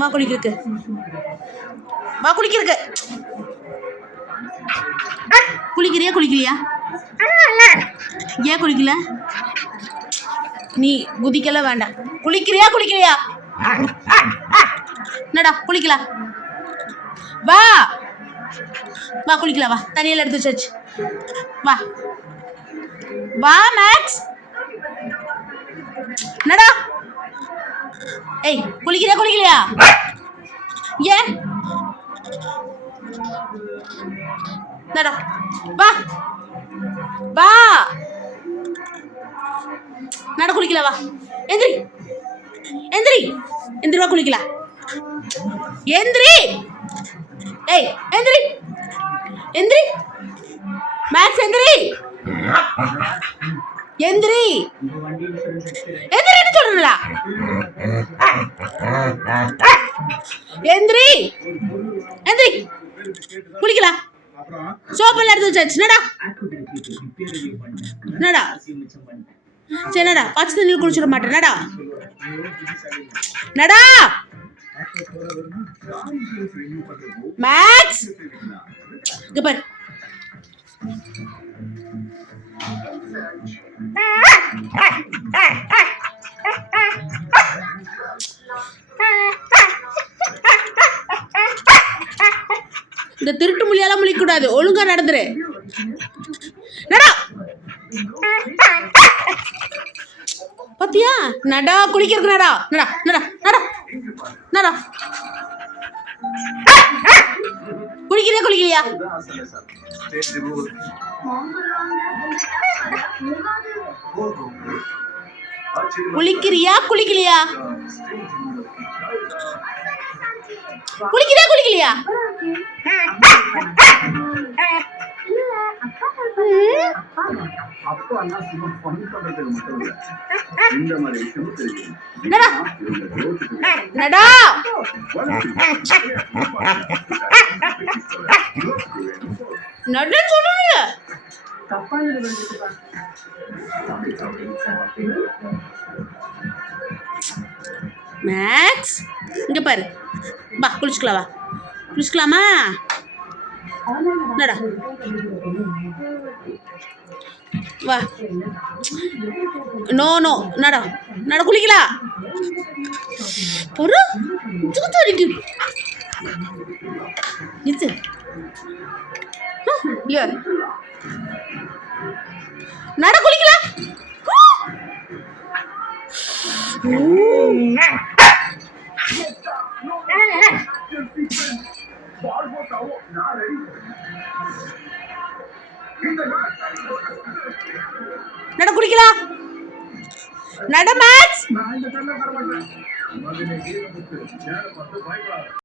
வா குளிக்கிறதுக்கு, வா குளிக்கிறதுக்கு. குளிக்கிறியா குளிக்கலையா? ஏன் குளிக்கல? நீ குதிக்கெல்லாம் வேண்டாம். குளிக்கிறியா குளிக்கலையா? என்னடா குளிக்கலாம்? வா வா குளிக்கலாம், வா. தண்ணியெல்லாம் எடுத்து வச்சாச்சு, வா வா மேக்ஸ். என்னடா? ஏய் குளிக்கிறியா குளிக்கலையா? ஏன் என்னடா? வா வா நட குளிக்கல, வா. எந்திரி எந்திரி எந்திரி, வா குளிக்கலாம். எந்திரி. ஏய் எந்திரி எந்திரி மேக்ஸ், எந்திரி எந்திரி எந்திரின்னு சொல்றா. எந்திரி எந்திரி குளிக்கலாம். சோப்பெல்லாம் எடுத்து வச்சாச்சு. என்னடா என்னடா? சரி நடா, பச்சை தண்ணியில் குளிச்சிட மாட்டேன். நடா நடா மேக்ஸ். இங்க பாரு. இந்த திருட்டு மொழியெல்லாம் முழிக்க கூடாது, ஒழுங்கா நடந்துரு. நடா பாத்தியா? நடா குளிக்கிறதுக்கு. நடா நடா நடா நடா நடா. குளிக்கிறியா குளிக்கலையா? குளிக்கிறியா குளிக்கலையா? குளிக்கிறியா குளிக்கலையா? நடா நட சொல்லுங்க. மேக்ஸ் இங்க பாரு, வா குளிச்சுக்கலாம், வா குளிச்சுக்கலாமா? நடா வா. நோ நோ நடா நட குளிக்கலாம். ஒரு இது நட குளிக்கலாம். நட குளிக்கலாம். நட மேக்ஸ்.